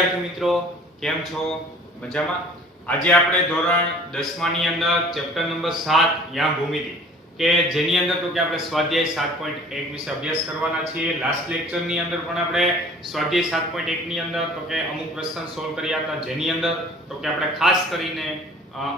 વિદ્યાર્થી મિત્રો કેમ છો મજામાં। આજે આપણે ધોરણ 10 ની અંદર ચેપ્ટર નંબર 7 યા ભૂમિતિ કે જેની અંદર તો કે આપણે સ્વાધ્યાય 7.1 વિશે અભ્યાસ કરવાના છીએ। લાસ્ટ લેક્ચર ની અંદર પણ આપણે સ્વાધ્યાય 7.1 ની અંદર તો કે અમુક પ્રશ્ન સોલ્વ કર્યા હતા, જેની અંદર તો કે આપણે ખાસ કરીને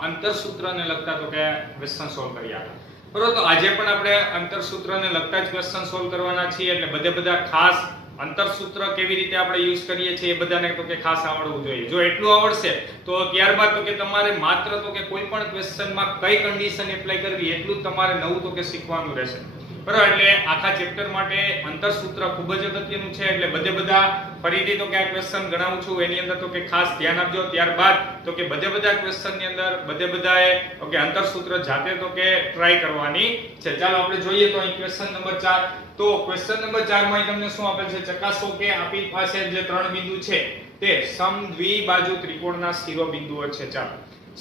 અંતરસૂત્રને લગતા તો કે ક્વેશ્ચન સોલ્વ કર્યા હતા। બરોબર, તો આજે પણ આપણે અંતરસૂત્રને લગતા જ ક્વેશ્ચન સોલ્વ કરવાના છીએ, એટલે બધા ખાસ અંતરસૂત્ર કેવી રીતે આપણે યુઝ કરીએ છીએ એ બધાને તો કે ખાસ આવડવું જોઈએ। જો એટલું આવડશે તો ત્યારબાદ તો કે તમારે માત્ર તો કે કોઈ પણ ક્વેશ્ચનમાં કઈ કન્ડિશન એપ્લાય કરવી એટલું જ તમારે નવું તો કે શીખવાનું રહેશે। બરાબર, એટલે આખા ચેપ્ટર માટે અંતરસૂત્ર ખૂબ જ અગત્યનું છે, એટલે બધા ફરીથી તો કે આ ક્વેશ્ચન ગણાવું છું, એની અંદર તો કે ખાસ ધ્યાન આપજો। ત્યારબાદ તો કે બધા ક્વેશ્ચન ની અંદર બધાએ તો કે અંતરસૂત્ર જાતે તો કે ટ્રાય કરવાની છે। ચાલો આપણે જોઈએ તો અહીં ક્વેશ્ચન નંબર 4, તો ક્વેશ્ચન નંબર 4 માં તમને શું આપેલ છે, ચકાસો કે આપણી પાસે જે ત્રણ બિંદુ છે તે સમદ્વિબાજુ ત્રિકોણના શિરોબિંદુઓ છે। ચાલો,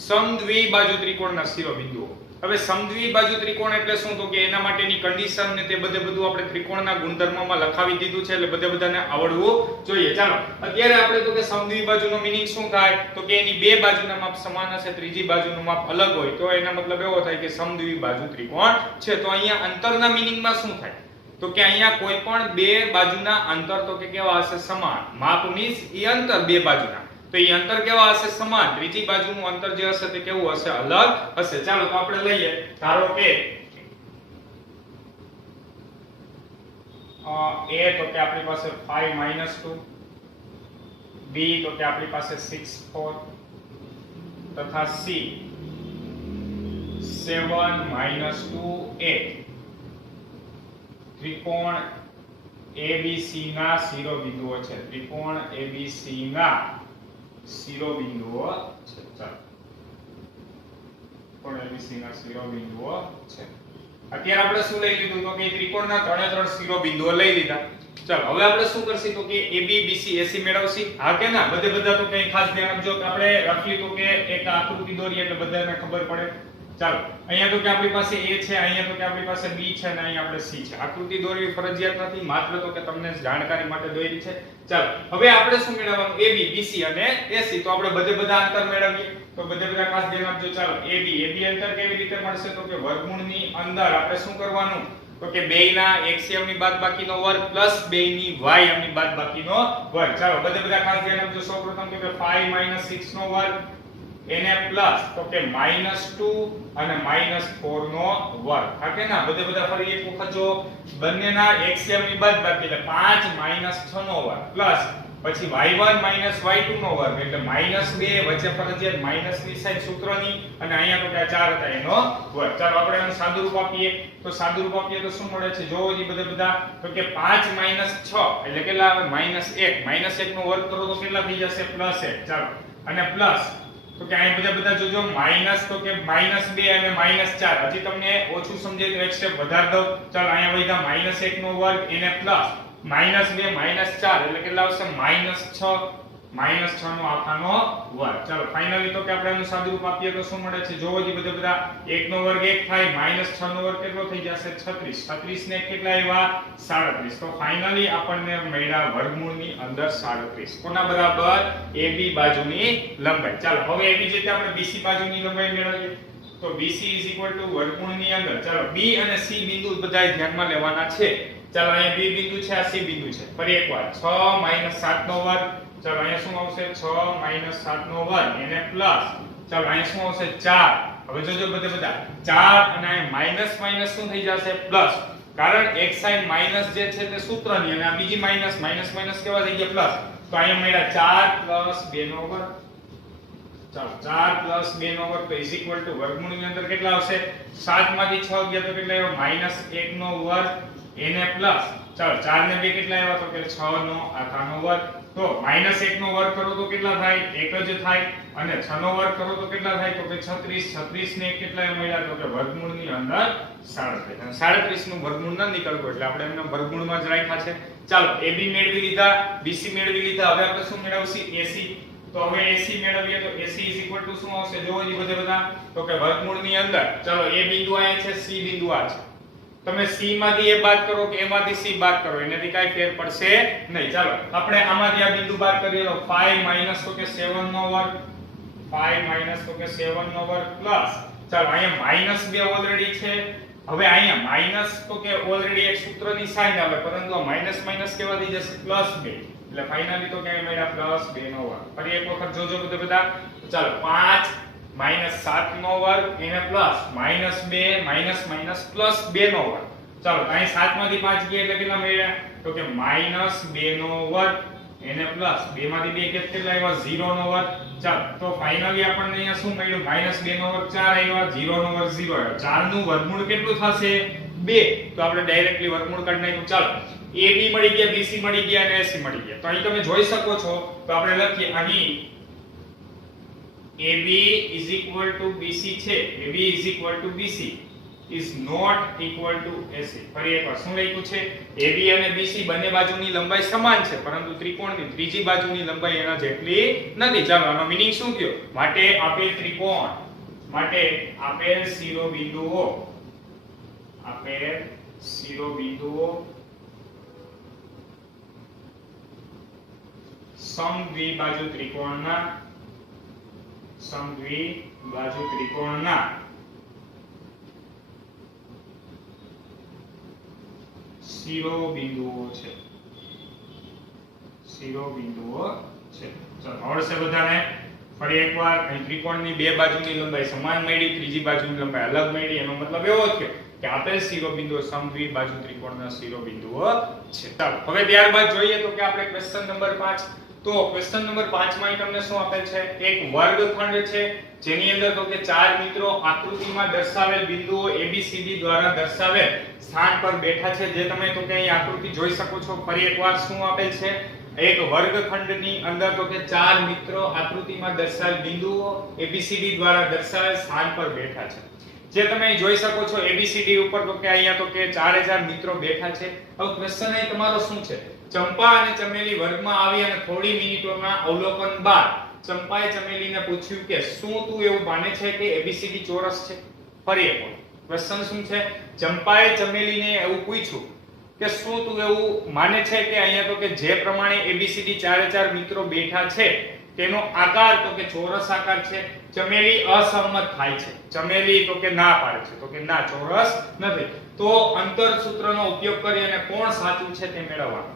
સમદ્વિબાજુ ત્રિકોણના શિરોબિંદુઓ। હવે સમદ્વિબાજુ ત્રિકોણ એટલે શું, તો કે એના માટેની કન્ડિશન ને તે બધું આપણે ત્રિકોણના ગુણધર્મોમાં લખાવી દીધું છે, એટલે બધાને આવડવું જોઈએ। ચાલો, અત્યારે આપણે તો કે સમદ્વિબાજુનો મીનિંગ શું થાય, તો કે એની બે બાજુના માપ સમાન હશે, ત્રીજી બાજુનું માપ અલગ હોય તો એના મતલબ એવો થાય કે સમદ્વિબાજુ ત્રિકોણ છે। તો અહીંયા અંતરના મીનિંગમાં શું થાય, તો કે અહીંયા કોઈ પણ બે બાજુના અંતર તો કે કેવા હશે, સમાન। માપ મીન્સ ઈ અંતર બે બાજુના, તો ઈ અંતર કેવા હશે, સમાન। ત્રીજી બાજુનું અંતર જે હશે તે કેવું હશે, અલગ હશે। ચાલો તો આપણે લઈએ, ધારો કે a તો કે આપણી પાસે 5 - 2, b તો કે આપણી પાસે 6 4 તથા c 7 - 2 8 ત્રિકોણ ABC ના શિરોબિંદુઓ છે। ત્રિકોણ ABC ના શિરોબિંદુઓ છે। ચાલો, ત્રિકોણ ABC ના શિરોબિંદુઓ છે। અત્યારે આપણે શું લઈ લીધું, તો કે ત્રિકોણના ત્રણ શિરોબિંદુઓ લઈ લીધા। ચાલો હવે આપણે શું કરશું, તો કે AB BC AC મેળવશી, હા કે ના? બધા તો કઈ ખાસ ધ્યાન આપજો કે આપણે રફલી તો કે એક આકૃતિ દોરીએ એટલે બધાને ખબર પડે। ચાલો, અહીંયા તો કે આપણી પાસે A છે, અહીંયા તો કે આપણી પાસે B છે અને અહીંયા આપણે C છે। આકૃતિ દોરવી ફરજિયાત નથી, માત્ર તો કે તમને જાણકારી માટે દોરી છે। ચાલો હવે આપણે શું મેળવવાનું, AB BC અને AC, તો આપણે બધા અંતર મેળવીએ, તો બધા ખાસ ધ્યાન આપજો। ચાલો, AB અંતર કેવી રીતે મળશે, તો કે વર્ગમૂળની અંદર આપણે શું કરવાનું, તો કે બેયના LCM ની બાદબાકીનો વર્ગ પ્લસ બેયની YM ની બાદબાકીનો વર્ગ। ચાલો બધા ખાસ ધ્યાન આપજો। સૌપ્રથમ તો કે 5 - 6 નો વર્ગ એને પ્લસ તો કે -2 અને -4 નો વર્ગ, હા કે ના? બધા ફરી એક વખત જો, બંનેના LCM ની બાદબાકી એટલે 5 - 6 નો વર્ગ પ્લસ પછી y1 - y2 નો વર્ગ એટલે -2, વચ્ચે ફરજિયાત માઈનસ ની સાઈન સૂત્રની, અને અહીંયા તો કે 4 હતા એનો વર્ગ। ચાલો આપણે આનું સાદુરૂપ આપીએ, તો સાદુરૂપ આપીએ તો શું મળે છે, જોવો જી બધા તો કે 5 - 6 એટલે કેટલા આવે, -1 -1 નો વર્ગ કરો તો કેટલા થઈ જશે, +1। ચાલો, અને પ્લસ તો કે અહીંયા બધા જોજો, માઈનસ તો કે -2 અને -4, હજી તમને ઓછું સમજાય તો એક સ્ટેપ વધાર દઉં। ચાલો અહીંયા વધ્યા -1 નો વર્ગ એને પ્લસ -2 -4 એટલે કેટલા આવશે, -6 નો આખાનો વર્ગ। ચાલો ફાઇનલી તો કે આપણે આનું સાદુરૂપ આપીએ તો શું મળે છે, જોવો જી બધા 1 નો વર્ગ 1 થાય, -6 નો વર્ગ કેટલો થઈ જશે, 36 36 ને કેટલા આવ્યા, 37। તો ફાઇનલી આપણને મળ્યા વર્ગમૂળની અંદર 37, કોના બરાબર, AB બાજુની લંબાઈ। ચાલો હવે એવી જ રીતે આપણે BC બાજુની લંબાઈ મેળવીએ, તો BC વર્ગમૂળની અંદર, ચાલો B અને C બિંદુ બધાએ ધ્યાનમાં લેવાના છે। ચાલો અહીંયા B બિંદુ છે, આ C બિંદુ છે, ફરી એકવાર 6 - 7 નો વર્ગ, ચાલો અહીંયા શું આવશે, 6 - 7 નો વર્ગ એને પ્લસ, ચાલો અહીંયા શું આવશે, 4। હવે જોજો બધા 4 અને અહીંયા માઈનસ માઈનસ શું થઈ જશે, પ્લસ, કારણ એક સાઈડ માઈનસ જે છે તે સૂત્રની, અને આ બીજી માઈનસ કેવા થઈ ગયા, પ્લસ। તો અહીંયા મળ્યા 4 + 2 નો વર્ગ। ચાલો 4 + 2 નો વર્ગ તો ઇઝ ઇક્વલ ટુ વર્ગમૂળની અંદર કેટલા આવશે, 7 માંથી 6 ગયા તો કેટલા આવ્યા, -1 નો વર્ગ એને પ્લસ, ચાલો 4 ને 2 કેટલા આવ્યા, તો કે 6 નો આખાનો વર્ગ। તો -1 નો વર્ગ કરો તો કેટલા થાય, 1 જ થાય, અને 6 નો વર્ગ કરો તો કેટલા થાય, તો કે 36 36 ને કેટલા મળ્યા, તો કે વર્ગમૂળની અંદર 37, અને 37 નું વર્ગમૂળ ન નીકળતું એટલે આપણે એમને વર્ગમૂળમાં જ રાખ્યા છે। ચાલો AB મેળવી લીધા, BC મેળવી લીધા, હવે આપણે શું મેળવશું, AC। તો હવે AC મેળવીએ તો AC શું આવશે, જોવો જી બધા તો કે વર્ગમૂળની અંદર, ચાલો A બિંદુ આ છે, C બિંદુ આ છે, તમે c માંથી a બાદ કરો કે a માંથી c બાદ કરો એનાથી કાઈ ફેર પડશે નહીં. ચાલો આપણે આમાંથી આ બિંદુ બાદ કરીએ તો 5 માઈનસ તો કે 7 નો વર્ગ 5 માઈનસ તો કે 7 નો વર્ગ પ્લસ ચાલો અહીંયા માઈનસ 2 ઓલરેડી છે. હવે અહીંયા માઈનસ તો કે ઓલરેડી એક સૂત્રની સાઈન આવે પરંતુ આ માઈનસ માઈનસ કેવા થઈ જશે પ્લસ 2 એટલે ફાઇનલી તો કે મળ્યા પ્લસ 2 નો વર્ગ. ફરી એક વખત જોજો બધા ચાલો 5 માઈનસ 7 નો વર્ગ એને plus minus 2 minus minus plus 2 નો વર્ગ. ચાલો અહીં 7 માંથી 5 ગયા એટલે કેટલા મળ્યા તો કે માઈનસ 2 નો વર્ગ એને પ્લસ 2 માંથી 2 કેટલા આવ્યા 0 નો વર્ગ. ચાલો તો ફાઇનલી આપણને અહીંયા શું મળ્યું માઈનસ 2 નો વર્ગ 4 આવ્યા 0 નો વર્ગ 0 આવ્યો. 4 નું વર્ગમૂળ કેટલું થશે 2 તો આપણે ડાયરેક્ટલી વર્ગમૂળ કાઢી નાખ્યું. ચાલો AB મળી ગયા BC મળી ગયા અને AC મળી ગયા. તો અહીં તમે જોઈ શકો છો તો આપણે લખીએ અહીં AB is equal to BC છે AB is equal to BC is not equal to AC. ફરી એકવાર શું લખ્યું છે AB અને BC બંને બાજુની લંબાઈ સમાન છે પરંતુ ત્રિકોણની ત્રીજી બાજુની લંબાઈ એના જેટલી નથી. ચાલો આનો મીનિંગ શું થયો માટે આપેલ ત્રિકોણ માટે આપેલ શિરોબિંદુઓ સમદ્વિબાજુ ત્રિકોણના શિરોબિંદુઓ છે. ચાલો આવડશે બધાને. ફરી એકવાર અહીં ત્રિકોણની બે બાજુની લંબાઈ સમાન મળી ત્રીજી બાજુની લંબાઈ અલગ મળી એનો મતલબ એવો થયો કે આપેલ શિરોબિંદુઓ સમદ્વિબાજુ ત્રિકોણના શિરોબિંદુઓ છે. ચાલો હવે ત્યારબાદ જોઈએ તો કે આપણે ક્વેશ્ચન નંબર 5 તો ક્વેશ્ચન નંબર 5 માં તમને શું આપેલ છે એક વર્ગખંડ છે જેની અંદર તો કે ચાર મિત્રો આકૃતિમાં દર્શાવેલ બિંદુઓ ABCD દ્વારા દર્શાવેલ સ્થાન પર બેઠા છે. જે તમે તો કે અહીં આકૃતિ જોઈ શકો છો. ફરી એકવાર શું આપેલ છે એક વર્ગખંડની અંદર તો કે ચાર મિત્રો આકૃતિમાં દર્શાવેલ બિંદુઓ ABCD દ્વારા દર્શાવેલ સ્થાન પર બેઠા છે. જે તમે અહીં જોઈ શકો છો ABCD ઉપર તો કે અહીંયા તો કે ચારે ચાર મિત્રો બેઠા છે. હવે ક્વેશ્ચન અહીં તમારો શું છે ચંપા અને ચમેલી વર્ગમાં આવી અને થોડી મિનિટોના અવલોકન બાદ ચંપાએ ચમેલીને પૂછ્યું કે શું તું એવું માને છે કે ABCD ચોરસ છે. ફરી એકવાર ક્વેશ્ચન શું છે ચંપાએ ચમેલીને એવું પૂછ્યું કે શું તું એવું માને છે કે અહીંયા તો કે જે પ્રમાણે ABCD ચારે ચાર મિત્રો બેઠા છે તેનો આકાર તો કે ચોરસ આકાર છે. ચમેલી અસહમત થાય છે. ચમેલી તો કે ના પાડે છે તો કે ના ચોરસ નથી. તો અંતર સૂત્રનો ઉપયોગ કરી અને કોણ સાચું છે તે મેળવવાનું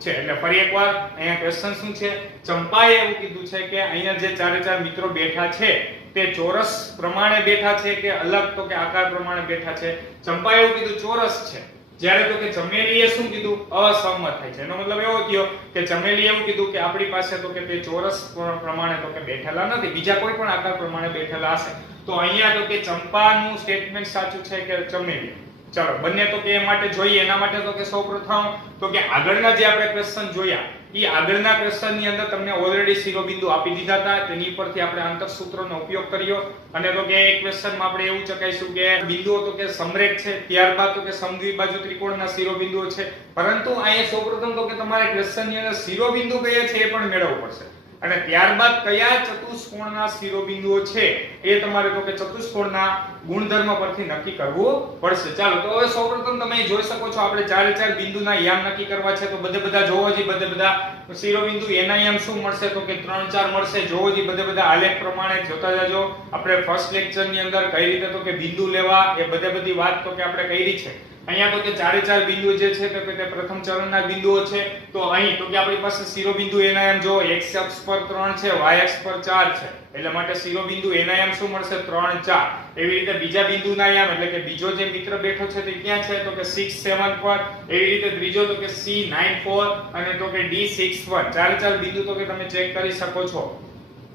છે. એટલે ફરી એકવાર અહીંયા ક્વેશ્ચન શું છે ચંપાએ એવું કીધું છે કે અહીંયા જે ચારે ચાર મિત્રો બેઠા છે તે ચોરસ પ્રમાણે બેઠા છે કે અલગ તો કે આકાર પ્રમાણે બેઠા છે. ચંપાએ એવું કીધું ચોરસ છે જ્યારે તો કે ચમેલીએ શું કીધું અસહમત થાય છે. એનો મતલબ એવો થયો કે ચમેલીએ એવું કીધું કે આપણી પાસે તો કે તે ચોરસ પ્રમાણે તો કે બેઠેલા નથી બીજા કોઈ પણ આકાર પ્રમાણે બેઠેલા હશે. તો અહીંયા તો કે ચંપાનું સ્ટેટમેન્ટ સાચું છે કે ચમેલી. ચાલો બંને તો કે એ માટે જોઈએ એના માટે તો કે સૌપ્રથમ તો કે આગળના જે આપણે ક્વેશ્ચન જોયા એ આગળના ક્વેશ્ચનની અંદર તમને ઓલરેડી શિરોબિંદુ આપી દીધા હતા તેની પરથી આપણે આંતરસૂત્રનો ઉપયોગ કર્યો અને તો કે એક ક્વેશ્ચનમાં આપણે એવું ચકાઈશું કે બિંદુઓ તો કે સમરેખ છે ત્યારબાદ તો કે સમદ્વિબાજુ ત્રિકોણના શિરોબિંદુઓ છે પરંતુ અહીંયા સૌપ્રથમ તો કે તમારે ક્વેશ્ચનની અંદર શિરોબિંદુ કયા છે એ પણ મેળવવું પડશે અને ત્યારબાદ કયા ચતુષ્કોણના શિરોબિંદુઓ છે એ તમારે તો કે ચતુષ્કોણના ગુણધર્મ પરથી નક્કી કરવું પડશે. ચાલો તો હવે સૌપ્રથમ તમે જોઈ શકો છો આપણે ચારે ચાર બિંદુના યામ નક્કી કરવા છે તો બધા જોવો જી બધા શિરોબિંદુ એના યામ શું મળશે તો કે 3 4 મળશે. જોવો જી બધા આલેખ પ્રમાણે જોતા જાજો. આપણે ફર્સ્ટ લેક્ચરની અંદર કઈ રીતે તો કે બિંદુ લેવા એ બધી વાત તો કે આપણે કરી છે. અહીંયા તો કે ચારે ચાર બિંદુ જે છે તો કે તે પ્રથમ ચરણના બિંદુઓ છે. તો અહીં તો કે આપણી પાસે શિરોબિંદુ એના એમ જો x અક્ષ પર 3 છે y અક્ષ પર 4 છે એટલે માટે શિરોબિંદુ એના એમ શું મળશે 3 4. એવી રીતે બીજા બિંદુના યામ એટલે કે બીજો જે મિત્ર બેઠો છે તે ક્યાં છે તો કે 6 7 પર. એવી રીતે ત્રીજો તો કે c 9 4 અને તો કે d 6 1. ચારે ચાર બિંદુ તો કે તમે ચેક કરી શકો છો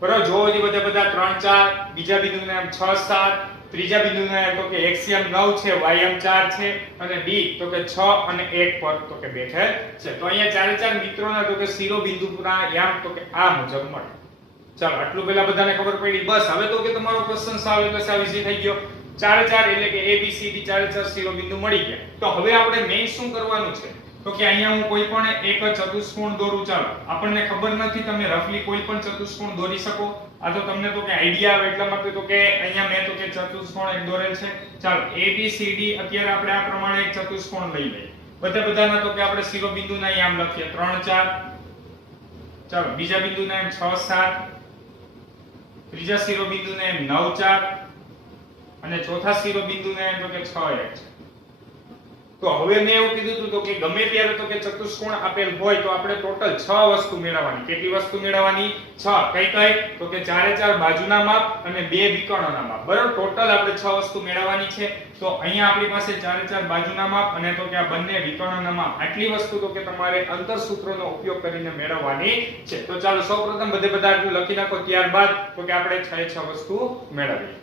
બરાબર. જોવો જી બધા 3 4 બીજા બિંદુના એમ 6 7 ત્રીજા બિંદુના તો કે x યામ 9 છે y યામ 4 છે અને d તો કે 6 અને 1 પર તો કે બેઠેલ છે. તો અહીંયા ચારે ચાર મિત્રોના તો કે શિરોબિંદુના યામ તો કે આ મુજબ મળે. ચાલો આટલું પહેલા બધાને ખબર પડી. બસ હવે તો કે તમારો ક્વેશ્ચન સાવ એટલે સાવ ઈઝી થઈ ગયો. ચારે ચાર એટલે કે ABCD ચારે ચાર શિરોબિંદુ મળી ગયા. તો હવે આપણે મેઈન શું કરવાનું છે તો કે અહીંયા હું કોઈ પણ એક ચતુષ્કોણ દોરું. ચાલો આપણને ખબર નથી તમે રફલી કોઈ પણ ચતુષ્કોણ દોરી શકો આ તો તમને તો કે આઈડિયા આવે એટલા માટે તો કે અહીંયા મેં તો કે ચતુષ્કોણ એક દોરેલ છે. ચાલો ABCD અત્યારે આપણે આ પ્રમાણે એક ચતુષ્કોણ લઈ લઈએ. બધાના તો કે આપણે શિરોબિંદુના આમ લખીએ 3 4. ચાલો બીજા બિંદુના એમ 6 7. ત્રીજા શિરોબિંદુના એમ 9 4 અને ચોથા શિરોબિંદુના એમ તો કે 6 1 છે. તો હવે મેં એવું કીધું હતું તો કે ગમે ત્યારે તો કે ચતુષ્કોણ આપેલ હોય તો આપણે ટોટલ 6 વસ્તુ મેળવવાની. કેટલી વસ્તુ મેળવવાની? 6. કઈ કઈ? તો કે ચારે ચાર બાજુના માપ અને બે વિકર્ણોના માપ. બરાબર, ટોટલ આપણે 6 વસ્તુ મેળવવાની છે. તો અહીંયા આપણી પાસે ચારે ચાર બાજુના માપ અને તો કે આ બંને વિકર્ણોના માપ, આટલી વસ્તુ તો કે તમારે અંતરસૂત્રનો ઉપયોગ કરીને મેળવવાની છે. તો ચાલો સૌપ્રથમ બધા આટલું લખી નાખો, ત્યારબાદ તો કે આપણે 6 વસ્તુ મેળવીએ.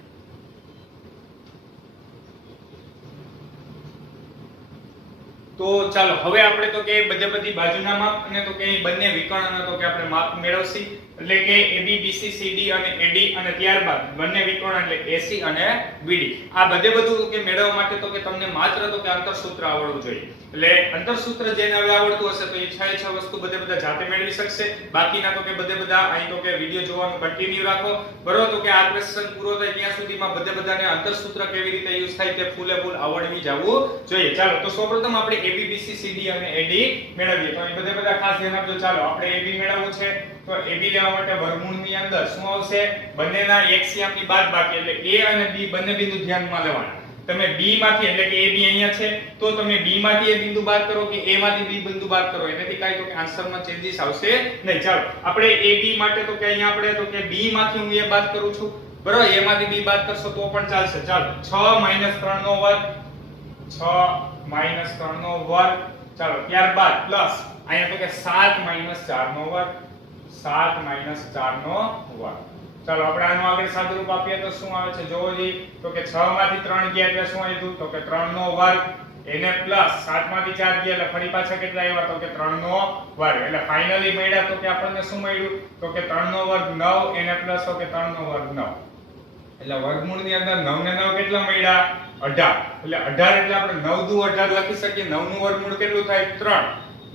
તો ચાલો હવે આપણે તો કે બધી બાજુના માપ અને તો કે બંને વિકર્ણના તો કે આપણે માપ મેળવશી. એટલે કે AB BC CD અને AD અને ત્યારબાદ બંને વિકર્ણ એટલે AC અને BD. આ બધું કે મેળવવા માટે તો કે તમને માત્ર તો કે અંતરસૂત્ર આવડવું જોઈએ. એટલે અંતરસૂત્ર જેને હવે આવડતું હશે તો એ 6 વસ્તુ બધા જાતે મેળવી શકશે. બાકીના તો કે બધા અહીં તો કે વિડિયો જોવાનું કન્ટિન્યુ રાખો. બરોબર, તો કે આ ક્વેશ્ચન પૂરો થાય ત્યાં સુધીમાં બધાને અંતરસૂત્ર કેવી રીતે યુઝ થાય તે ફૂલ આવડવી જવું જોઈએ. ચાલો તો સૌપ્રથમ આપણે AB BC CD અને AD મેળવીએ. તો અહીં બધા ખાસ ધ્યાન આપજો. ચાલો આપણે AB મેળવવું છે તો AB લેવા માટે વર્ગમૂળની અંદર શું આવશે? બંનેના એક્સિયમની બાદબાકી એટલે A અને B બંને બિંદુ ધ્યાનમાં લેવાના. તમે B માંથી એટલે કે AB અહીંયા છે તો તમે B માંથી A બિંદુ બાદ કરો કે A માંથી B બિંદુ બાદ કરો, એનાથી કાઈ તો કે આન્સરમાં ચેન્જીસ આવશે નહીં. ચાલો આપણે AB માટે તો કે અહીંયા આપણે તો કે B માંથી હું A બાદ કરું છું. બરાબર, A માંથી B બાદ કરશો તો પણ ચાલશે. ચાલો 6 - 3 નો વર્ગ, 6 - 3 નો વર્ગ. ચાલો ત્યારબાદ પ્લસ અહીંયા તો કે 7 - 4 નો વર્ગ, 7 - 4 નો વર્ગ. ચાલો આપણે આનું આગળ સાદુરૂપ આપીએ તો શું આવે છે જોવો જી. તો કે 6 માંથી 3 ગયા એટલે શું આવ્યું? તો કે 3 નો વર્ગ એને પ્લસ 7 માંથી 4 ગયા એટલે ફરી પાછા કેટલા આવ્યા? તો કે 3 નો વર્ગ. એટલે ફાઇનલી મળ્યા તો કે આપણને શું મળ્યું? તો કે 3 નો વર્ગ 9 એને પ્લસ તો કે 3 નો વર્ગ 9. એટલે વર્ગમૂળની અંદર 9 ને 9 કેટલા મળ્યા? 18. એટલે 18 એટલે આપણે 9 દુ 18 લખી શકીએ. 9 નું વર્ગમૂળ કેટલું થાય? 3.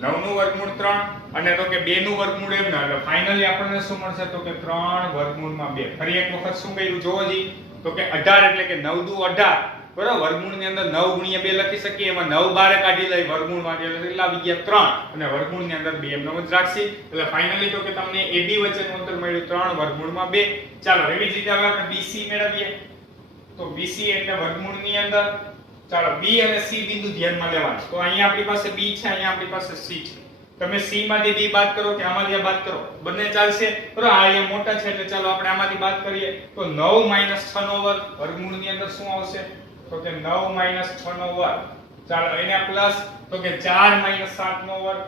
9 નું વર્ગમૂળ 3 અને તો કે 2 નું વર્ગમૂળ એમ ના. એટલે ફાઇનલી આપણને શું મળશે? તો કે 3 વર્ગમૂળમાં 2. ફરી એક વખત શું કર્યું જોવો જી. તો કે 18 એટલે કે 9 દુ 18. બરાબર, વર્ગમૂળની અંદર 9 ગુણ્યા 2 લખી શકીએ. એમાં 9 બારે કાઢી લઈ વર્ગમૂળમાંથી એટલે કેટલા આવી ગયા? 3. અને વર્ગમૂળની અંદર 2 એમનો જ રાખશી. એટલે ફાઇનલી તો કે તમને AB વચ્ચેનું અંતર મળ્યું 3 વર્ગમૂળમાં 2. ચાલો એવી જ રીતે હવે આપણે BC મેળવીએ. તો BC એટલે વર્ગમૂળની અંદર ચાલો B અને C બિંદુ ધ્યાનમાં લેવાના. તો અહીંયા આપણી પાસે B છે, અહીંયા આપણી પાસે C છે. તમે C માંથી B બાદ કરો કે આમાંથી આ બાદ કરો, બંને ચાલશે. બરાબર, આ અહીંયા મોટા છે એટલે ચાલો આપણે આમાંથી બાદ કરીએ. તો 9 - 6 નો વર્ગ વર્ગમૂળની અંદર શું આવશે? તો કે 9 - 6 નો વર્ગ. ચાલો એને પ્લસ તો કે 4 - 7 નો વર્ગ,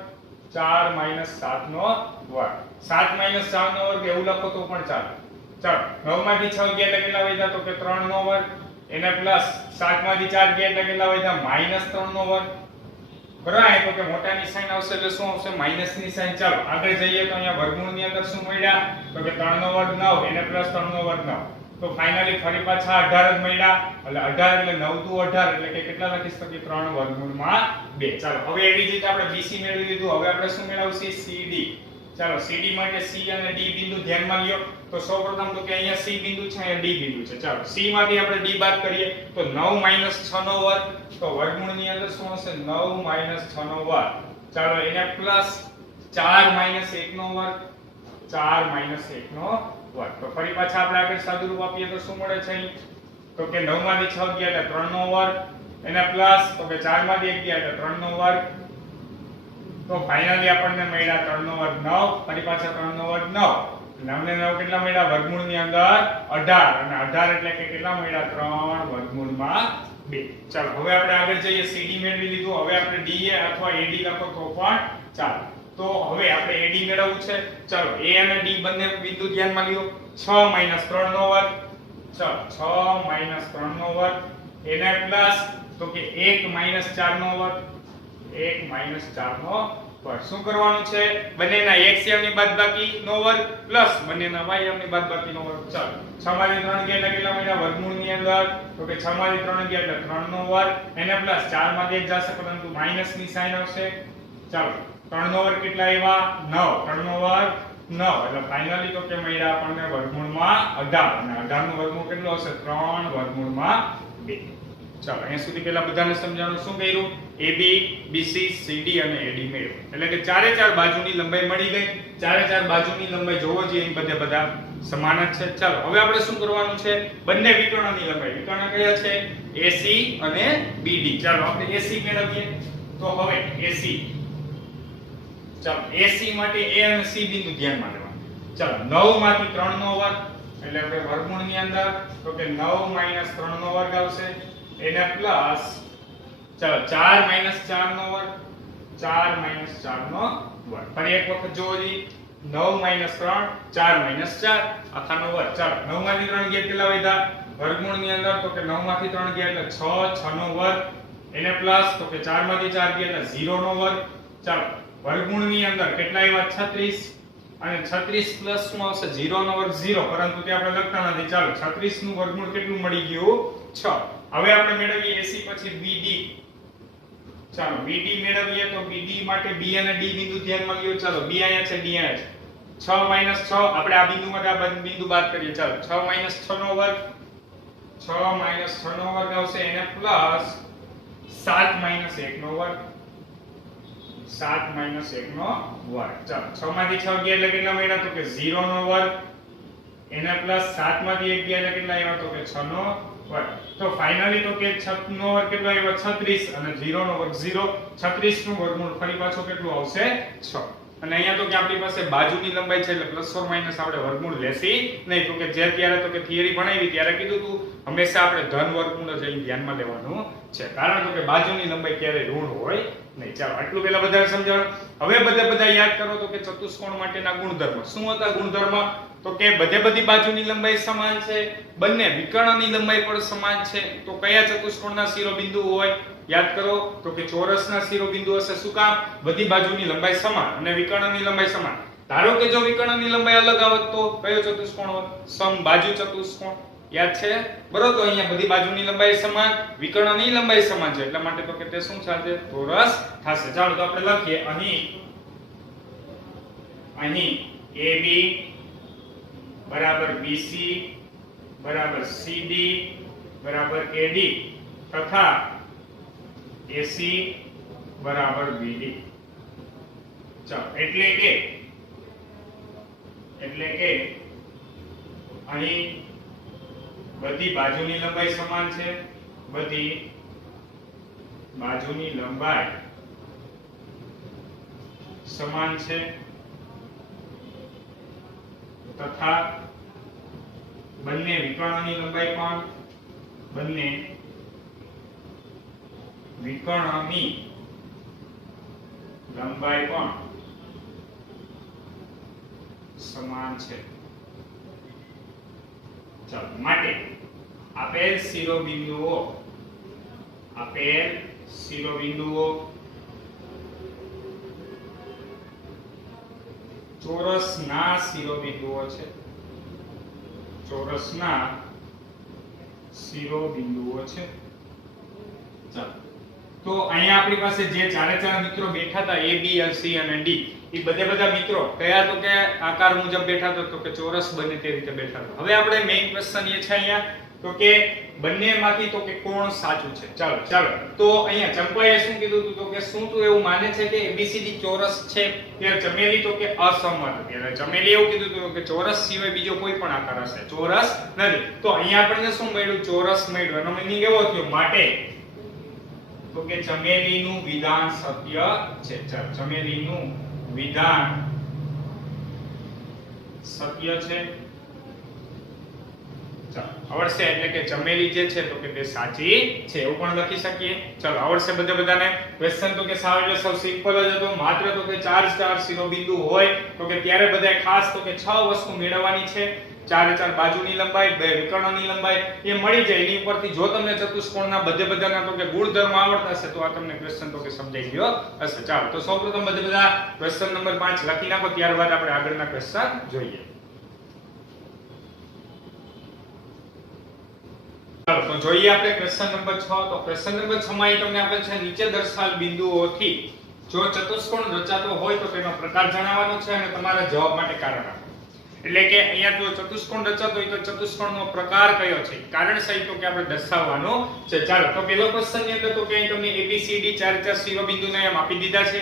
4 - 7 નો વર્ગ. 7 - 4 નો વર્ગ એવું લખો તો પણ ચાલે. ચાલો 9 માંથી 6 ગયા એટલે કેટલા વધ્યા? તો કે 3 નો વર્ગ એને પ્લસ 7 માંથી 4 ગયા એટલે કેટલા વધ્યા? -3 નો વર્ગ. બરાબર, તો કે મોટાની સાઈન આવશે એટલે શું આવશે? માઈનસ ની સાઈન. ચાલો આગળ જઈએ તો અહીંયા વર્ગમૂળની અંદર શું મળ્યા? તો કે 3 નો વર્ગ 9 એને પ્લસ 3 નો વર્ગ 9. તો ફાઇનલી ફરી પાછા 18 જ મળ્યા. એટલે 18 એટલે 9 દુ 18 એટલે કે કેટલા લખી શકીએ? 3 વર્ગમૂળમાં 2. ચાલો હવે એવી જ રીતે આપણે BC મેળવી લીધું. હવે આપણે શું મેળવશું? CD. ચાલો CD માટે C અને D બિંદુ ધ્યાનમાં લ્યો. તો સૌપ્રથમ તો કે અહીંયા C બિંદુ છે, અહીંયા D બિંદુ છે. ચાલો C માંથી આપણે D બાદ કરીએ તો 9 - 6 નો વર્ગ. તો વર્ગમૂળની અંદર શું હશે? 9 - 6 નો વર્ગ. ચાલો એને પ્લસ 4 - 1 નો વર્ગ, 4 - 1 નો વર્ગ. તો ફરી પાછા આપણે આગળ સાદુરૂપ આપીએ તો શું મળે છે અહીં? તો કે 9 માંથી 6 ગયા એટલે 3 નો વર્ગ એને પ્લસ તો કે 4 માંથી 1 ગયા એટલે 3 નો વર્ગ. તો ફાઇનલી આપણને મળ્યા 3 નો વર્ગ 9. ફરી પાછા 3 નો વર્ગ 9. 9 ને 9 કેટલા મળ્યા? વર્ગમૂળની અંદર 18 અને 18 એટલે કે કેટલા મળ્યા? 3 વર્ગમૂળમાં 2. ચાલો હવે આપણે આગળ જઈએ. CD મેળવી લીધું. હવે આપણે DA અથવા AD લખો તો પણ ચાલે. તો હવે આપણે AD મેળવવું છે. ચાલો A અને D બંને બિંદુ ધ્યાનમાં લ્યો. 6 - 3 નો વર્ગ. ચાલો 6 - 3 નો વર્ગ એને પ્લસ તો કે 1 - 4 નો વર્ગ, 1 - 4 નો વર્ગ. શું કરવાનું છે? બંનેના એક્સયમની બાદબાકી નો વર્ગ પ્લસ બંનેના વાયમની બાદબાકી નો વર્ગ. ચાલો 6 માંથી 3 ગયા એટલે કેટલા મળ્યા? વર્ગમૂળની અંદર તો કે 6 માંથી 3 ગયા એટલે 3 નો વર્ગ એને પ્લસ 4 માંથી 1 જશે પરંતુ માઈનસ ની સાઈન આવશે. ચાલો 3 નો વર્ગ કેટલા આવ્યા? 9. 3 નો વર્ગ 9 એટલે ફાઇનલી તો કે મળ્યા આપણને વર્ગમૂળમાં 18 અને 18 નું વર્ગમૂળ કેટલું હશે 3 વર્ગમૂળમાં 2. ચાલો અહીંયા સુધી પહેલા બધાને સમજાવવાનું શું કર્યું AB BC CD અને AD મેળવ્યું એટલે કે ચારે ચાર બાજુની લંબાઈ મળી ગઈ ચારે ચાર બાજુની લંબાઈ જોવો જોઈએ એ બધા સમાન જ છે. ચાલો હવે આપણે શું કરવાનું છે બંને વિકર્ણની લંબાઈ વિકર્ણ કયા છે AC અને BD. ચાલો આપણે AC મેળવીએ તો હવે AC ચાલો AC માટે A અને C બિંદુ ધ્યાનમાં લેવા. ચાલો 9 માંથી 3 નો વર્ગ એટલે આપણે વર્ગમૂળની અંદર તો કે 9 - 3 નો વર્ગ આવશે એને પ્લસ ચાલો 4 - 4 નો વર્ગ 4 - 4 નો વર્ગ ફરી એક વખત જોવો જી 9 - 3 4 - 4 આખાનો વર્ગ. ચાલો 9 માંથી 3 ગયા કેટલા વધ્યા વર્ગમૂળની અંદર તો કે 9 માંથી 3 ગયા એટલે 6 6 નો વર્ગ એને પ્લસ તો કે 4 માંથી 4 ગયા એટલે 0 નો વર્ગ. ચાલો વર્ગમૂળની અંદર કેટલા આવ્યા 36 અને 36 પ્લસ શું આવશે 0 નો વર્ગ 0 પરંતુ તે આપણે લખતા નથી. ચાલો 36 નું વર્ગમૂળ કેટલું મળી ગયું 6. હવે આપણે મેળવીએ AC પછી BD. ચાલો BD મેળવીએ તો BD માટે B અને D બિંદુ ધ્યાનમાં લ્યો. ચાલો B અહીંયા છે D અહીંયા છે 6 - 6 આપણે આ બિંદુમાંથી આ બિંદુ બાદ કરીએ. ચાલો 6 - 6 નો વર્ગ 6 - 6 નો વર્ગ આવશે એને પ્લસ 7 - 1 નો વર્ગ 7 - 1 નો વર્ગ. ચાલો 6 માંથી 6 ગયા એટલે કેટલા મળ્યા તો કે 0 નો વર્ગ એને પ્લસ 7 માંથી 1 ગયા એટલે કેટલા આવ્યા તો કે 6 નો વર્ગ. તો ફાઇનલી તો કે 6 નો વર્ગ કેટલો આવ્યો 36 અને 0 નો વર્ગ 0 36 નું વર્ગમૂળ ફરી પાછો કેટલું આવશે 6. અને અહીંયા તો કે આપણી પાસે બાજુની લંબાઈ છે એટલે પ્લસ ઓર માઈનસ આપણે વર્ગમૂળ લેસી નહીં. તો કે જે ત્યારે તો કે થિયરી ભણાવી ત્યારે કીધું તું હંમેશા આપણે ધન વર્ગમૂળ જ અહીં ધ્યાનમાં લેવાનું છે કારણ કે બાજુની લંબાઈ ક્યારેય ઋણ હોય નહીં. ચાલો આટલું પહેલા બધાને સમજાવવાનું. હવે બધા યાદ કરો તો કે ચતુષ્કોણ માટેના ગુણધર્મ શું હતા ગુણધર્મ તો કે બધી બાજુની લંબાઈ સમાન છે બંને વિકર્ણની લંબાઈ પણ સમાન છે. તો કયા ચતુષ્કોણના શિરોબિંદુ હોય યાદ કરો તો કે ચોરસના શિરોબિંદુ હશે. શું કામ બધી બાજુની લંબાઈ સમાન અને વિકર્ણની લંબાઈ સમાન. ધારો કે જો વિકર્ણની લંબાઈ અલગ આવત તો કયો ચતુષ્કોણ હોત સમબાજુ ચતુષ્કોણ યાદ છે બરોબર. તો અહીંયા બધી બાજુની લંબાઈ સમાન વિકર્ણની લંબાઈ સમાન છે એટલા માટે તો કે તે શું થશે ચોરસ થશે. ચાલો તો આપણે લખીએ અહીં AB બરાબર BC બરાબર CD બરાબર AD તથા AC બરાબર BD. ચાલો એટલે કે અહીં બધી બાજુની લંબાઈ સમાન છે બધી બાજુની લંબાઈ સમાન છે તથા બંને વિકર્ણની લંબાઈ પણ સમાન છે. ચાલો માટે આપેલ શિરોબિંદુઓ ચોરસના શિરોબિંદુઓ છે ચાલો તો અહીંયા આપણી પાસે જે ચારે ચાર મિત્રો બેઠા હતા A B C અને D એ બધા મિત્રો કયા તો કે આકાર મુજબ બેઠા હતા તો કે ચોરસ બને તે રીતે બેઠા હતા. હવે આપણે મેઈન ક્વેશ્ચન એ છે અહીંયા તો કે બંનેમાંથી તો કે કોણ સાચું છે. ચાલો તો અહીંયા ચંપાએ શું કીધું હતું તો કે શું તું એવું માને છે કે ABCD ચોરસ છે ત્યારે ચમેલી તો કે અસમત હતી અને ચમેલી એવું કીધું હતું કે ચોરસ સિવાય બીજો કોઈ પણ આકાર હશે ચોરસ નથી. તો અહીંયા આપણને શું મળ્યું ચોરસ મળ્યું એનો મીનિંગ એવો થયો માટે તો કે ચમેલીનું વિધાન સત્ય છે. ચાલો ચમેલીનું વિધાન સત્ય છે. આવડશે એટલે કે ચમેલી જે છે તો કે તે સાચી છે એવું પણ લખી શકીએ. ચાલો આવડશે બધાને ક્વેશ્ચન તો કે સાવ એટલે સાવ સિમ્પલ જ હતો. માત્ર તો કે ચાર શિરોબિંદુ હોય તો કે ત્યારે બધાય ખાસ તો કે 6 વસ્તુ મેળવવાની છે. ચારે ચાર બાજુની લંબાઈ બે વિકર્ણની લંબાઈ એ મળી જાય એની ઉપરથી જો તમને ચતુષ્કોણના બધાના તો કે ગુણધર્મ આવડતા હશે તો આ તમને ક્વેશ્ચન તો કે સમજાઈ ગયો હશે. ચાલો તો સૌપ્રથમ બધા ક્વેશ્ચન નંબર 5 લખી નાખો ત્યારબાદ આપણે આગળના ક્વેશ્ચન જોઈએ. ચાલો તો જોઈએ આપણે ક્વેશ્ચન નંબર 6. તો ક્વેશ્ચન નંબર 6 માં તમને આપેલ છે નીચે દર્શાવેલ બિંદુઓથી જો ચતુષ્કોણ રચાતો હોય તો તેનો પ્રકાર જણાવવાનો છે અને તમારા જવાબ માટે કારણ આપો. એટલે કે અહીંયા જો ચતુષ્કોણ રચાતો હોય તો ચતુષ્કોણનો પ્રકાર કયો છે, કારણ સહિત તો કે આપણે દર્શાવવાનો છે. ચાલો તો પેલો ક્વેશ્ચન ની અંદર તો કે અહીં તમને ABCD 4 શિરોબિંદુને એમ આપી દીધા છે.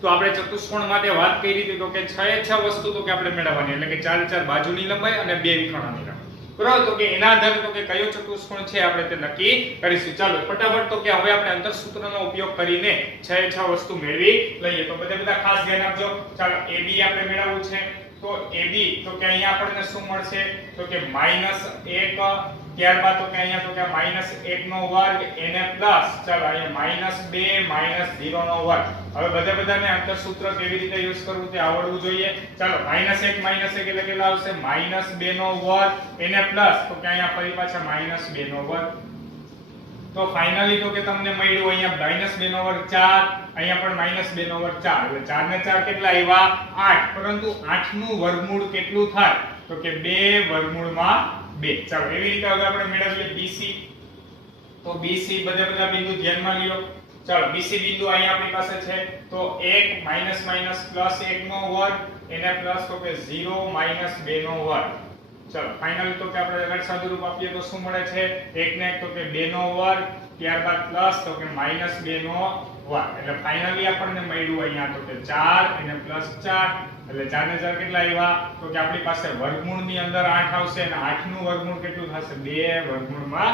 તો આપણે ચતુષ્કોણ માટે વાત કરી હતી તો કે 6 વસ્તુ તો કે આપણે મેળવવાની, એટલે કે 4 બાજુની લંબાઈ અને 2 વિકર્ણોની લંબાઈ. બરાબર, તો કે એના આધારે તો કે કયો ચતુષ્કોણ છે આપણે તે નક્કી કરીશું. ચાલો ફટાફટ તો કે હવે આપણે અંતરસૂત્રનો ઉપયોગ કરીને 6 વસ્તુ મેળવી લઈએ. તો બધા ખાસ ધ્યાન આપજો. ચાલો AB આપણે મેળવવું છે. તો AB તો કે અહીંયા આપણને શું મળશે તો કે -1, ત્યારબાદ તો કે અહીંયા તો કે -1 નો વર્ગ એને પ્લસ, ચાલો અહીંયા -2 -0 નો વર્ગ. હવે બધાને અંતરસૂત્ર કેવી રીતે યુઝ કરવું તે આવડવું જોઈએ. ચાલો -1 એટલે કેટલા આવશે -2 નો વર્ગ એને પ્લસ, તો કે અહીંયા ફરી પાછા -2 નો વર્ગ. તો ફાઇનલી તો કે તમને મળ્યું અહીંયા -2 નો વર્ગ 4, અહીંયા પણ -2 નો વર્ગ 4, એટલે 4 ને 4 કેટલા આવ્યા 8. પરંતુ 8 નું વર્ગમૂળ કેટલું થાય તો કે 2 વર્ગમૂળમાં 2. ચાલો એવી રીતે હવે આપણે મેળવીએ BC. તો BC બધા બિંદુ ધ્યાનમાં લ્યો. ચાલો BC બિંદુ અહીંયા આપણી પાસે છે. તો 1 +1 નો વર્ગ એને પ્લસ તો કે 0 -2 નો વર્ગ. ચાલો ફાઇનલી તો કે આપણે આગળ સાદુરૂપ આપીએ તો શું મળે છે 1 ને 1 તો કે 2 નો વર્ગ, ત્યારબાદ પ્લસ તો કે -2 નો વર્ગ. એટલે ફાઇનલી આપણને મળ્યું અહીંયા તો કે 4 અને +4, એટલે 4 ને 4 કેટલા આવ્યા તો કે આપણી પાસે વર્ગમૂળની અંદર 8 આવશે અને 8 નું વર્ગમૂળ કેટલું થશે 2 વર્ગમૂળમાં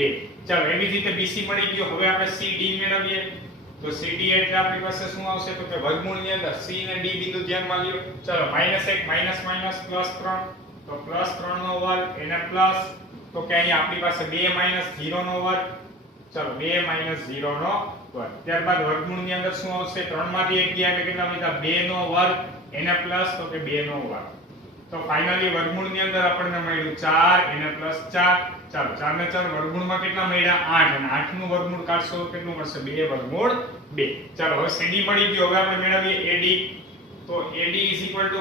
2. ચાલો એવી જ રીતે BC મળી ગયો. હવે આપણે CD મેળવીએ. તો CD એટલે આપણી પાસે શું આવશે તો કે વર્ગમૂળની અંદર C અને D બિંદુ ધ્યાનમાં લ્યો. ચાલો -1 +- +3, તો +3 નો વર્ગ એને પ્લસ, તો કે અહીંયા આપણી પાસે 2 - 0 નો વર્ગ. ચાલો 2 - 0 નો વર્ગ. ત્યારબાદ વર્ગમૂળની અંદર શું આવશે 3 માંથી 1 ગયા એટલે કેટલા વધ્યા 2 નો વર્ગ એને પ્લસ તો કે 2 નો વર્ગ. તો ફાઇનલી વર્ગમૂળની અંદર આપણને મળ્યું 4 એને +4. ચાલો 4 ને 4 વર્ગમૂળમાં કેટલા મળ્યા 8, અને 8 નું વર્ગમૂળ કાઢશો તો કેટલું મળશે 2 વર્ગમૂળ 2. ચાલો હવે CD મળી ગયો. હવે આપણે મેળવીએ AD. તો AD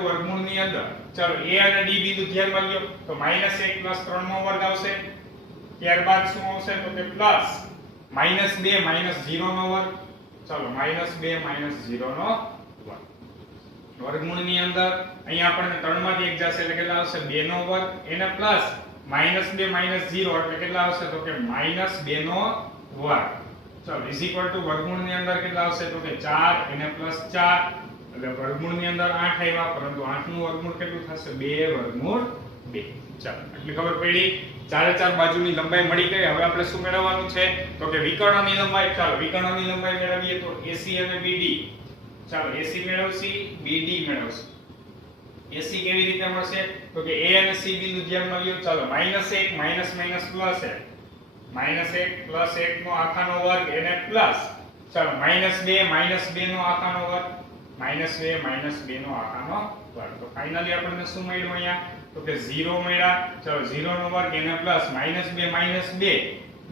વર્ગમૂળની અંદર ચાલો A અને D બિંદુ ધ્યાનમાં લ્યો. તો -1 + 3 નો વર્ગ આવશે, ત્યારબાદ શું આવશે તો કે પ્લસ -2 - 0 નો વર્ગ. ચાલો -2 - 0 નો વર્ગ. વર્ગમૂળની અંદર અહીંયા આપણને 3 માંથી 1 જશે એટલે કેટલા આવશે 2 નો વર્ગ એને પ્લસ -2 - 0 એટલે કેટલા આવશે તો કે -2 નો વર્ગ. ચાલો વર્ગમૂળની અંદર કેટલા આવશે તો કે 4 એને +4, એટલે વર્ગમૂળની અંદર 8 આવ્યા, પરંતુ 8 નું વર્ગમૂળ કેટલું થશે 2 વર્ગમૂળ 2. ચાલો એટલે ખબર પડી. 4 બાજુની લંબાઈ મળી ગઈ. હવે આપણે શું મેળવવાનું છે તો કે વિકર્ણોની લંબાઈ. ચાલો વિકર્ણોની લંબાઈ મેળવીએ. તો AC અને BD. ચાલો AC મેળવશી, BD મેળવશી. AC કેવી રીતે મળશે તો કે A અને C બિંદુ ધ્યાનમાં લ્યો. ચાલો -1 +1 -1 નો આખાનો વર્ગ એને પ્લસ, ચાલો -2 -2 નો આખાનો વર્ગ, -2 -2 નો આખાનો વર્ગ. તો ફાઇનલી આપણને શું મળ્યું અહીંયા તો કે 0 મળ્યા. ચાલો 0 નો વર્ગ એને પ્લસ -2 -2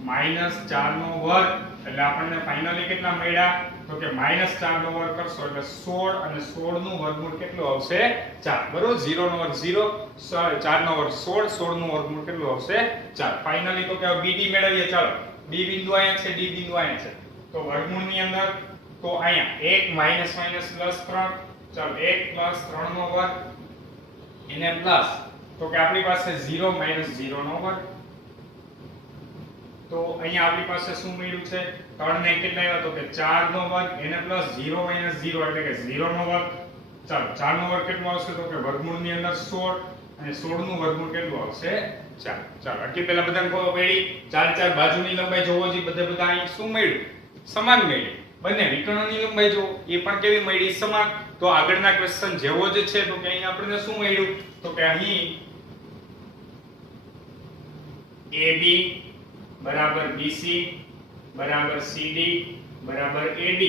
-4 નો વર્ગ, એટલે આપણને ફાઇનલી કેટલા મળ્યા તો કે -4 નો વર્ગ કરશો એટલે 16, અને 16 નું વર્ગમૂળ કેટલું આવશે 4. બરોબર, 0 નો વર્ગ 0, 4 નો વર્ગ 16, 16 નું વર્ગમૂળ કેટલું આવશે 4. ફાઇનલી તો કે BD મેળવીએ. ચાલો D બિંદુ અહીંયા છે, D બિંદુ અહીંયા છે. તો વર્ગમૂળની અંદર તો અહીંયા 1 -3, ચાલો 1 + 3 નો વર્ગ એને પ્લસ, તો કે આપણી પાસે 0 - 0 નો વર્ગ. તો અહીંયા આપણી પાસે શું મળ્યું છે 3 ને કેટલા આવ્યા તો કે 4 નો વર્ગ એને પ્લસ 0 - 0 એટલે કે 0 નો વર્ગ. ચાલો 4 નો વર્ગ કેટલો આવશે તો કે વર્ગમૂળની અંદર 16, અને 16 નું વર્ગમૂળ કેટલું આવશે 4. ચાલો આટલી પહેલા બધાને ખબર પડી. 4 બાજુની લંબાઈ જોવો જોઈએ. બધા અહીં શું મળ્યું સમાન મળ્યું. બંને વિકર્ણોની લંબાઈ જો એ પણ કેવી મળી સમાન. તો આગળના ક્વેશ્ચન જેવો જ છે. તો કે અહીં આપણને શું મળ્યું તો કે અહીં AB બરાબર BC બરાબર CD બરાબર AD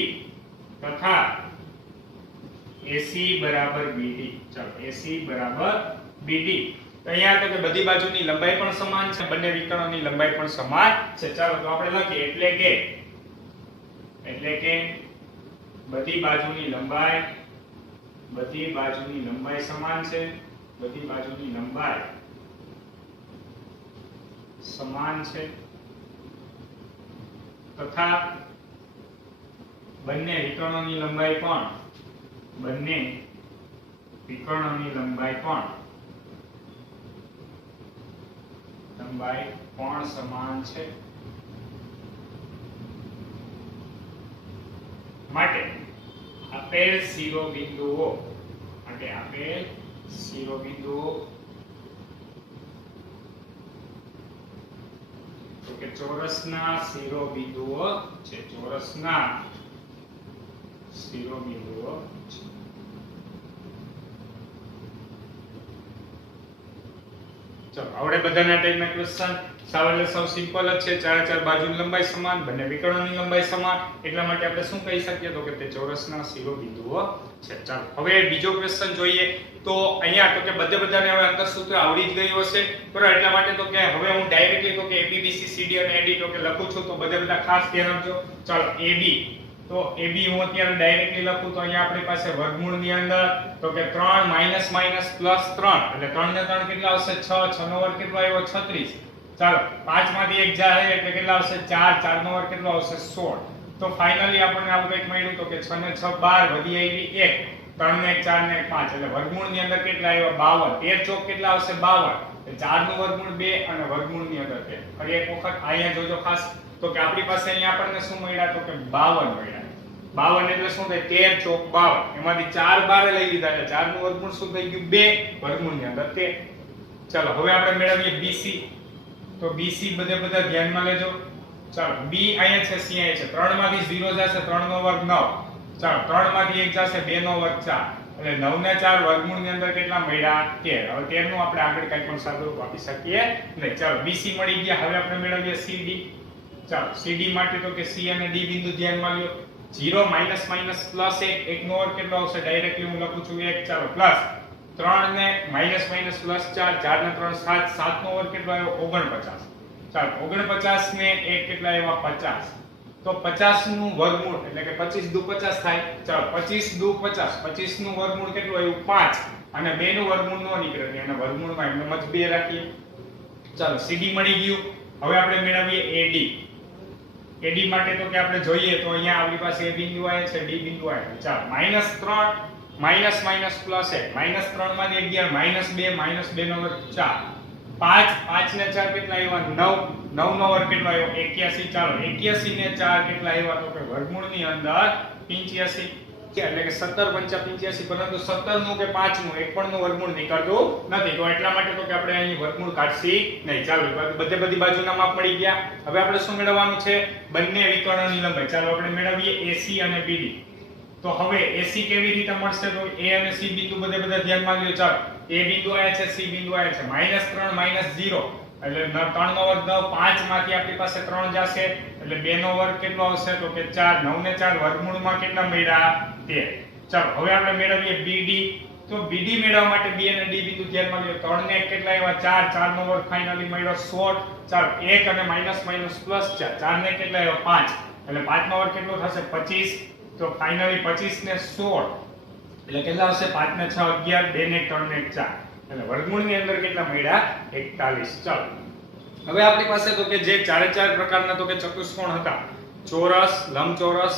તથા AC બરાબર BD. ચાલો AC બરાબર BD. તો અહીંયા તો કે બધી બાજુની લંબાઈ પણ સમાન છે, બંને વિકર્ણોની લંબાઈ પણ સમાન છે. ચાલો તો આપણે લખીએ એટલે કે બધી બાજુની લંબાઈ સમાન છે. બધી બાજુની લંબાઈ સમાન છે તથા બંને વિકર્ણોની લંબાઈ પણ સમાન છે. માટે આપેલ શિરોબિંદુઓ તો કે ચોરસના શિરોબિંદુઓ છે. ચલો આવડે બધાના ટાઈપના ક્વેશ્ચન. સાવ એટલે સાવ સિમ્પલ જ છે. ચારે ચાર બાજુની લંબાઈ સમાન, બંને વિકર્ણોની લંબાઈ સમાન, એટલા માટે આપણે શું કહી શકીએ તો કે તે ચોરસના શિરોબિંદુઓ છે. ચાલો હવે બીજો ક્વેશ્ચન જોઈએ. તો અહીંયા તો કે બધાને હવે અંતર સૂત્ર આવડી જ ગયું હશે, બરાબર? એટલા માટે તો કે હવે હું ડાયરેક્ટલી તો કે AB BC CD અને AD તો કે લખું છું, તો બધા ખાસ ધ્યાન આપજો. ચાલો AB તો AB હું અત્યારે ડાયરેક્ટલી લખું તો અહીંયા આપણી પાસે વર્ગમૂળની અંદર તો કે 3 માઈનસ માઈનસ પ્લસ 3 એટલે 3 ને 3 કેટલા આવશે? 6. 6 નો વર્ગ કેટલો આવ્યો? 36. ચાલો 5 માંથી 1 જાય એટલે કેટલા આવશે? 4. 4 નો વર્ગ કેટલો આવશે? 16. તો ફાઇનલી આપણને આવું કંઈક મળ્યું તો કે 6 ને 6 12 વધી આવી 1, 3 ને 1 4 ને 1 5 એટલે વર્ગમૂળની અંદર કેટલા આવ્યા? 52. 13 ચોક કેટલા આવશે? 52. 4 નું વર્ગમૂળ 2 અને વર્ગમૂળની અંદર 2. ફરી એક વખત અહીંયા જોજો ખાસ તો કે આપણી પાસે અહીંયા આપણને શું મળ્યા તો કે 52 મળ્યા. 52 એટલે શું થાય? 13 ચોક 52. એમાંથી 4 12 લઈ લીધા એટલે 4 નું વર્ગમૂળ શું થઈ ગયું? 2, વર્ગમૂળની અંદર 13. ચાલો હવે આપણે મેળવીએ BC. તો BC બધા ધ્યાનમાં લેજો. ચાલો B અહીંયા છે, C અહીંયા છે. 3 માંથી 0 જશે, 3 નો વર્ગ 9. ચાલો 3 માંથી 1 જશે, 2 નો વર્ગ 4. એટલે 9 ને 4 વર્ગમૂળની અંદર કેટલા મળ્યા? 13. હવે 13 નું આપણે આગળ કંઈ પણ સાદુરૂપ આપી શકીએ નહીં. ચાલો BC મળી ગયા. હવે આપણે મેળવીએ CD. ચાલો CD માટે તો કે C અને D બિંદુ ધ્યાનમાં લ્યો. 0 માઈનસ માઈનસ પ્લસ 1, 1 નો વર્ગ કેટલો આવશે? ડાયરેક્ટલી હું લખું છું 1. ચાલો પ્લસ 3 ને માઈનસ માઈનસ પ્લસ 4, 4 ને 3 7, 7 નો વર્ગ કેટલો આવ્યો? 49. ચાલો 49 ને 1 કેટલા આવ્યા? 50. તો 50 નું વર્ગમૂળ એટલે કે 25 દુ 50 થાય. ચાલો 25 દુ 50, 25 નું વર્ગમૂળ કેટલું આવ્યું? 5 અને 2 નું વર્ગમૂળ નો નીકળે એટલે એના વર્ગમૂળમાં એમને જ 2 રાખીએ. ચાલો CD મળી ગયું. હવે આપણે મેળવીએ AD. AD માટે તો કે આપણે જોઈએ તો અહીંયા આપણી પાસે A બિંદુ આવે છે, D બિંદુ આવે છે. ચાલો -3 માઈનસ માઈનસ પ્લસ 1, -3 માંથી 11 -2 નો વર્ગ 4, 5 5 ને 4 કેટલા આવ્યા? 9, 9 નો વર્ગ કેટલો આવ્યો? 81. ચાલો 81 ને 4 કેટલા આવ્યા તો કે વર્ગમૂળની અંદર 85 કે એટલે કે 17 5 85, પરંતુ 17 નું કે 5 નું એક પણ નું વર્ગમૂળ નીકળતું નથી. તો એટલા માટે તો કે આપણે અહીં વર્ગમૂળ કાઢશી નહીં. ચાલો બધી બાજુના માપ મળી ગયા. હવે આપણે શું મેળવવાનું છે? બંને વિકર્ણોની લંબાઈ. ચાલો આપણે મેળવીએ AC અને BD. તો હવે AC કેવી રીતે મળશે? તો A અને C બિંદુ બધા ધ્યાનમાં લ્યો. ચાલો A બિંદુ આયા છે, C બિંદુ આયા છે. -3 -0 એટલે 3 નો વર્ગ 9, 5 માંથી આપણી પાસે 3 જશે એટલે 2 નો વર્ગ કેટલો આવશે તો કે 4. 9 ને 4 વર્ગમૂળમાં કેટલા મળ્યા? 13. ચાલો હવે આપણે મેળવીએ BD. તો BD મેળવવા માટે B અને D બિંદુ ધ્યાનમાં લ્યો. 3 ને 1 કેટલા આવ્યા? 4. 4 નો વર્ગ ફાઇનલી મળ્યો 16. ચાલો 1 અને માઈનસ માઈનસ પ્લસ 4, 4 ને કેટલા આવ્યા? 5 એટલે 5 નો વર્ગ કેટલો થશે? 25. તો ફાઇનલી 25 ને 16 એટલે કેટલા આવશે? 5 ને 6 11, 2 ને 3 ને 4 એટલે વર્ગમૂળની અંદર કેટલા મળ્યા? 41. ચાલો હવે આપણી પાસે તો કે જે ચારે ચાર પ્રકારના તો કે ચતુષ્કોણ હતા, ચોરસ, લંબચોરસ,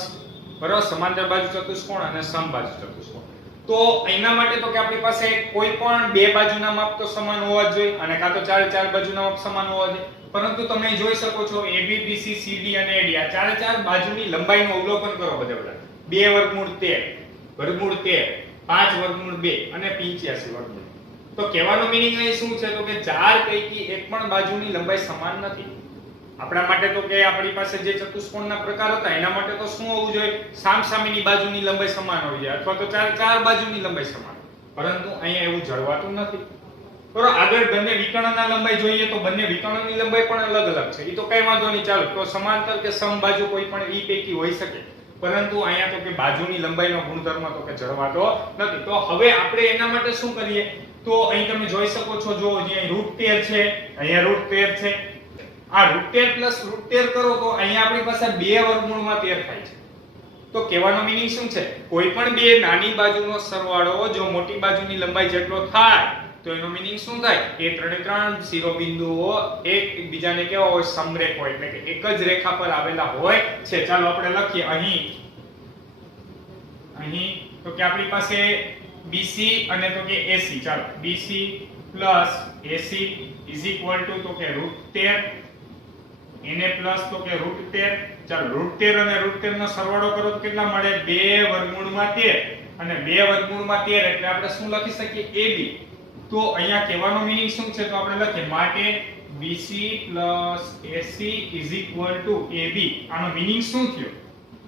બરાબર, સમાંતર બાજુ ચતુષ્કોણ અને સમબાજુ ચતુષ્કોણ. તો એના માટે તો કે આપણી પાસે કોઈ પણ બે બાજુના માપ તો સમાન હોવા જોઈએ અને કાં તો ચારે ચાર બાજુના માપ સમાન હોવા જોઈએ. પરંતુ તમે જોઈ શકો છો AB BC CD અને AD આ ચારે ચાર બાજુની લંબાઈનું અવલોકન કરો. બધા 2 વર્ગમૂળ 13, વર્ગમૂળ 13, 5 વર્ગમૂળ 2 અને 85 વર્ગમૂળ. તો કહેવાનો મીનિંગ અહીં શું છે તો કે ચાર પૈકી એક પણ બાજુની લંબાઈ સમાન નથી. આપણા માટે તો કે આપણી પાસે જે ચતુષ્કોણના પ્રકાર હતા એના માટે તો શું હોવું જોઈએ? સામસામેની બાજુની લંબાઈ સમાન હોવી જોઈએ અથવા તો ચાર બાજુની લંબાઈ સમાન. પરંતુ અહીંયા એવું જળવાતું નથી. બરોબર, આગળ બંને વિકર્ણના લંબાઈ જોઈએ તો બંને વિકર્ણની લંબાઈ પણ અલગ અલગ છે. એ તો કઈ વાંધો નહીં, ચાલો તો સમાંતર કે સમબાજુ કોઈ પણ ઈ પૈકી હોઈ શકે. પરંતુ અહીંયા તો કે બાજુની લંબાઈનો ગુણધર્મ તો કે જળવાતો નથી. તો હવે આપણે એના માટે શું કરીએ? તો અહીં તમે જોઈ શકો છો, જો અહીં √13 છે, અહીંયા √13 છે. આ √13 + √13 કરો તો અહીંયા આપણી પાસે 2 વર્ગમૂળમાં 13 થાય છે. તો કહેવાનો મીનિંગ શું છે? કોઈ પણ બે નાની બાજુનો સરવાળો જો મોટી બાજુની લંબાઈ જેટલો થાય તો એનો મીનિંગ શું થાય? એ ત્રણ શિરોબિંદુઓ એકબીજાને કેવા હોય? સમરેખ હોય, એટલે કે એક જ રેખા પર આવેલા હોય છે. ચાલો આપણે લખીએ અહીં અહીં તો કે આપણી પાસે BC અને તો કે AC, ચાલો BC plus AC is equal to તો કે √13 એને પ્લસ તો કે √13, ચાલો √13 અને √13 નો સરવાળો કરો તો કેટલા મળે 2 વર્ગમૂળમાં 13 અને 2 વર્ગમૂળમાં 13 એટલે આપણે શું લખી શકીએ AB. તો અહીંયા કહેવાનો મીનિંગ શું છે તો આપણે લખીએ માટે BC plus AC is equal to AB. આનો મીનિંગ શું થયો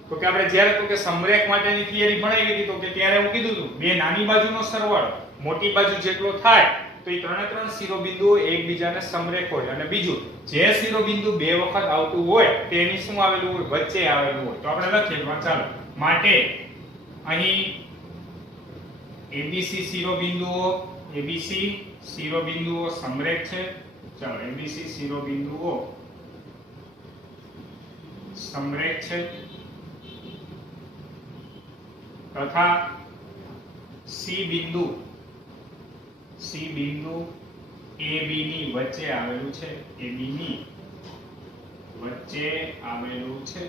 તો કે આપણે જ્યારે તો કે સમરેખ માટેની થિયરી ભણાવી હતી તો કે ત્યારે હું કીધું હતું બે નાની બાજુનો સરવાળો મોટી બાજુ જેટલો થાય તો એ ત્રણે ત્રણ શિરોબિંદુઓ એકબીજાને સમરેખ હોય અને બીજું જે શિરોબિંદુ બે વખત આવતું હોય તેની શું આવેલું હોય વચ્ચે આવેલું હોય. તો આપણે લખીએ ચાલો માટે અહીં ABC શિરોબિંદુઓ સમરેખ છે. ચાલો ABC શિરોબિંદુઓ સમરેખ છે તથા C બિંદુ AB ની વચ્ચે આવેલું છે. AB ની વચ્ચે આવેલું છે.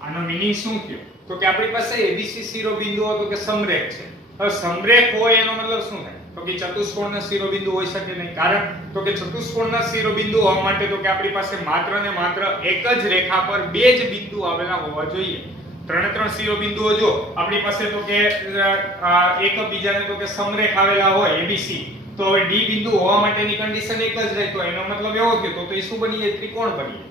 આનો મીનિંગ શું થયો તો કે આપણી પાસે ABC શિરોબિંદુઓ તો કે સમરેખ છે. હવે સમરેખ હોય એનો મતલબ શું થાય તો કે ચતુષ્કોણના શિરોબિંદુ હોઈ શકે નહીં. કારણ તો કે ચતુષ્કોણના શિરોબિંદુ હોવા માટે તો કે આપણી પાસે માત્ર ને માત્ર એક જ રેખા પર બે જ બિંદુ આવેલા હોવા જોઈએ. ત્રણે ત્રણ શિરોબિંદુઓ જો આપણી પાસે તો કે એકબીજાને તો કે સમરેખ આવેલા હોય ABC તો હવે D બિંદુ હોવા માટેની કન્ડિશન એક જ રહે. તો એનો મતલબ એવો થયો તો એ શું બની જાય ત્રિકોણ બની જાય.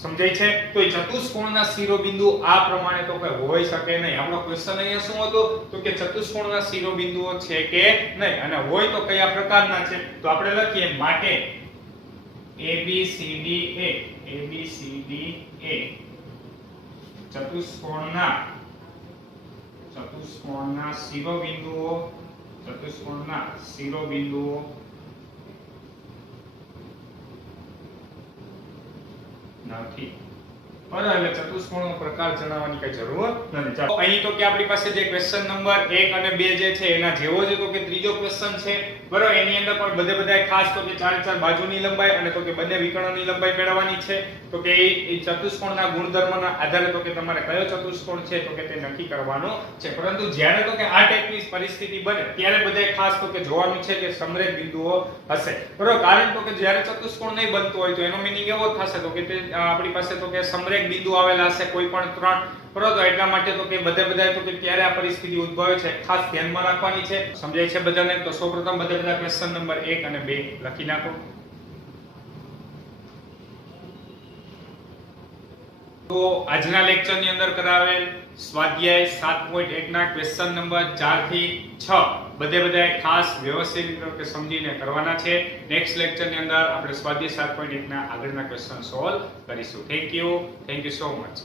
સમજાય છે? તો એ ચતુષ્કોણના શિરોબિંદુ આ પ્રમાણે તો કે હોઈ શકે નહીં. આપણો ક્વેશ્ચન અહીંયા શું હતો તો કે ચતુષ્કોણના શિરોબિંદુઓ છે કે નહીં અને હોય તો કયા પ્રકારના છે. તો આપણે લખીએ માટે ABCDA ચતુષ્કોણના શિરોબિંદુઓ નથી. બરાબર, એટલે ચતુષ્કોણનો પ્રકાર જણાવવાની કઈ જરૂર નથી. ચાલો અહીં તો કે આપણી પાસે જે ક્વેશ્ચન નંબર 1 અને 2 જે છે એના જેવો જ તો કે ત્રીજો ક્વેશ્ચન છે. બરાબર, એની અંદર પણ બધાય ખાસ તો કે ચાર બાજુની લંબાઈ અને તો કે બંને વિકર્ણોની લંબાઈ મેળવવાની છે. તો કે એ ચતુષ્કોણના ગુણધર્મના આધારે તો કે તમારે કયો ચતુષ્કોણ છે તો કે તે નક્કી કરવાનો છે. પરંતુ જ્યારે તો કે આ ટાઈપની પરિસ્થિતિ બને ત્યારે બધાય ખાસ તો કે જોવાનું છે કે સમરેખ બિંદુઓ હશે. બરાબર, કારણ તો કે જ્યારે ચતુષ્કોણ નહીં બનતો હોય તો એનો મીનિંગ એવો થશે તો કે તે આપણી પાસે તો કે સમરેખ બિંદુ આવેલા હશે કોઈ પણ ત્રણ. બરાબર, એટલા માટે તો કે બધાય તો કે ત્યારે આ પરિસ્થિતિ ઉદ્ભવે છે ખાસ ધ્યાનમાં રાખવાની છે. સમજાય છે બધાને? તો સૌપ્રથમ બધા ક્વેશ્ચન નંબર 1 અને 2 લખી નાખો. તો આજના લેક્ચરની અંદર કરાવેલ સ્વાધ્યાય 7.1 ના ક્વેશ્ચન નંબર 4 થી 6 બધાય ખાસ વ્યવસ્થિત રીતે સમજીને કરવાના છે. નેક્સ્ટ લેક્ચરની અંદર આપણે સ્વાધ્યાય 7.1 ના આગળના ક્વેશ્ચન સોલ્વ કરીશું. Thank you so much.